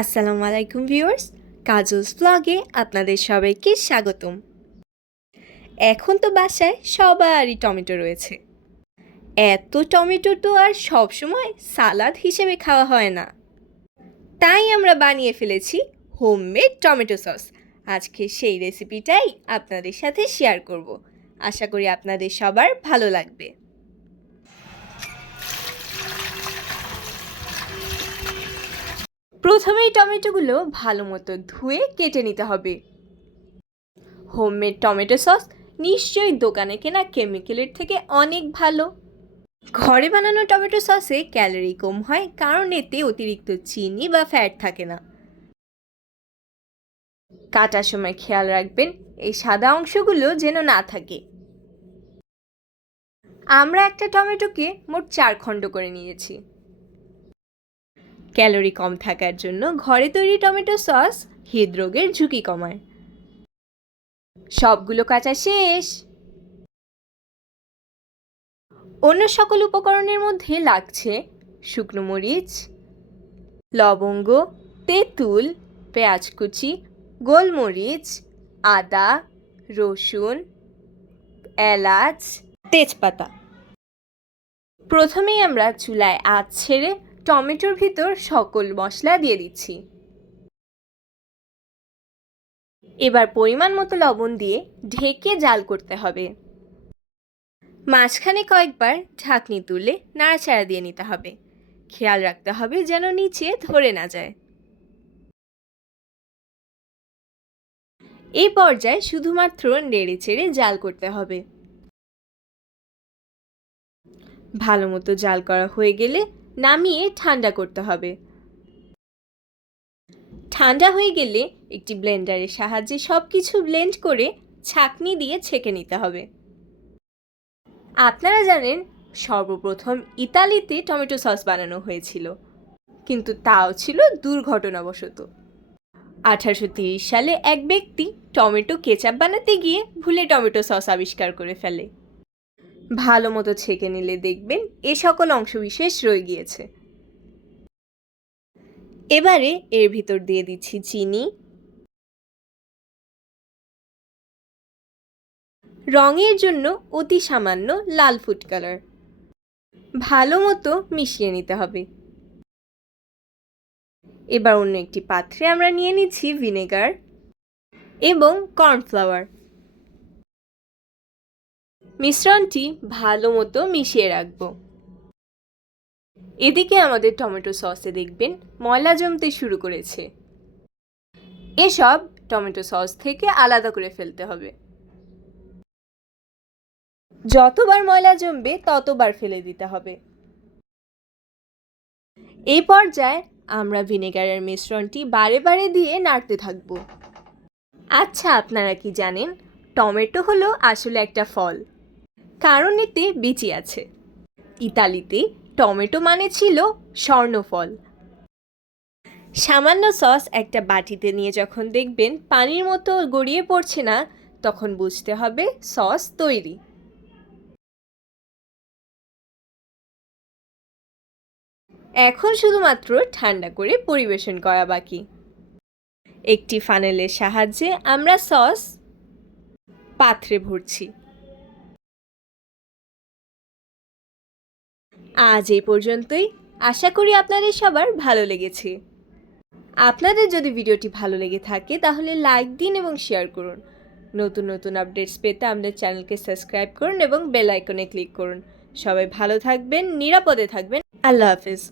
আসসালামু আলাইকুম ভিউয়ার্স, কাজলস ব্লগে আপনাদের সবাইকে স্বাগতম। এখন তো বাসায় সবারই টমেটো রয়েছে। এত টমেটো তো আর সবসময় সালাদ হিসেবে খাওয়া হয় না, তাই আমরা বানিয়ে ফেলেছি হোমমেড টমেটো সস। আজকে সেই রেসিপিটাই আপনাদের সাথে শেয়ার করব। আশা করি আপনাদের সবার ভালো লাগবে। প্রথমেই টমেটোগুলো ভালো মতো ধুয়ে কেটে নিতে হবে। হোমমেড টমেটো সস নিশ্চয়ই দোকানে কেনা কেমিক্যালের থেকে অনেক ভালো। ঘরে বানানো টমেটো সসে ক্যালোরি কম হয়, কারণ এতে অতিরিক্ত চিনি বা ফ্যাট থাকে না। কাটার সময় খেয়াল রাখবেন এই সাদা অংশগুলো যেন না থাকে। আমরা একটা টমেটোকে মোট 4 খণ্ড করে নিয়েছি। ক্যালোরি কম থাকার জন্য ঘরে তৈরি টমেটো সস হৃদরোগের ঝুঁকি কমায়। সবগুলো কাটা শেষ। অন্য সকল উপকরণের মধ্যে লাগছে শুকনো মরিচ, লবঙ্গ, তেঁতুল, পেঁয়াজ কুচি, গোলমরিচ, আদা, রসুন, এলাচ, তেজপাতা। প্রথমেই আমরা চুলায় আঁচ ছেড়ে টমেটোর ভিতর সকল মশলা দিয়ে দিচ্ছি। এবার পরিমাণ মতো লবণ দিয়ে ঢেকে জাল করতে হবে। মাঝখানে কয়েকবার ঢাকনি তুলে নাড়াচাড়া দিয়ে নিতে হবে। খেয়াল রাখতে হবে যেন নিচে ধরে না যায়। এই পর্যায়ে শুধুমাত্র নেড়ে চেড়ে জাল করতে হবে। ভালো মতো জাল করা হয়ে গেলে নামিয়ে ঠান্ডা করতে হবে। ঠান্ডা হয়ে গেলে একটি ব্লেন্ডারের সাহায্যে সব কিছু ব্লেন্ড করে ছাঁকনি দিয়ে ছেঁকে নিতে হবে। আপনারা জানেন সর্বপ্রথম ইতালিতে টমেটো সস বানানো হয়েছিল, কিন্তু তাও ছিল দুর্ঘটনাবশত। 1830 সালে এক ব্যক্তি টমেটো কেচাপ বানাতে গিয়ে ভুলে টমেটো সস আবিষ্কার করে ফেলে। ভালো মতো ছেঁকে নিলে দেখবেন এ সকল অংশবিশেষ রয়ে গিয়েছে। এবারে এর ভিতর দিয়ে দিচ্ছি চিনি, রঙের জন্য অতি সামান্য লাল ফুড কালার। ভালো মতো মিশিয়ে নিতে হবে। এবার অন্য একটি পাত্রে আমরা নিয়ে নিচ্ছি ভিনেগার এবং কর্নফ্লাওয়ার। মিশ্রণটি ভালো মতো মিশিয়ে রাখব। এদিকে আমাদের টমেটো সসে দেখবেন ময়লা জমতে শুরু করেছে। এসব টমেটো সস থেকে আলাদা করে ফেলতে হবে। যতবার ময়লা জমবে ততবার ফেলে দিতে হবে। এই পর্যায়ে আমরা ভিনেগারের মিশ্রণটি বারে বারে দিয়ে নাড়তে থাকব। আচ্ছা, আপনারা কি জানেন টমেটো হলো আসলে একটা ফল, কারণ এতে বিচি আছে। ইতালিতে টমেটো মানে ছিল স্বর্ণফল। সামান্য সস একটা বাটিতে নিয়ে যখন দেখবেন পানির মতো গড়িয়ে পড়ছে না, তখন বুঝতে হবে সস তৈরি। এখন শুধুমাত্র ঠান্ডা করে পরিবেশন করা বাকি। একটি ফানেলের সাহায্যে আমরা সস পাত্রে ভরছি। আজ এই পর্যন্তই। আশা করি আপনাদের সবার ভালো লেগেছে। আপনাদের যদি ভিডিওটি ভালো লেগে থাকে তাহলে লাইক দিন এবং শেয়ার করুন। নতুন নতুন আপডেটস পেতে আমাদের চ্যানেলকে সাবস্ক্রাইব করুন এবং বেল আইকনে ক্লিক করুন। সবাই ভালো থাকবেন, নিরাপদে থাকবেন। আল্লাহ হাফেজ।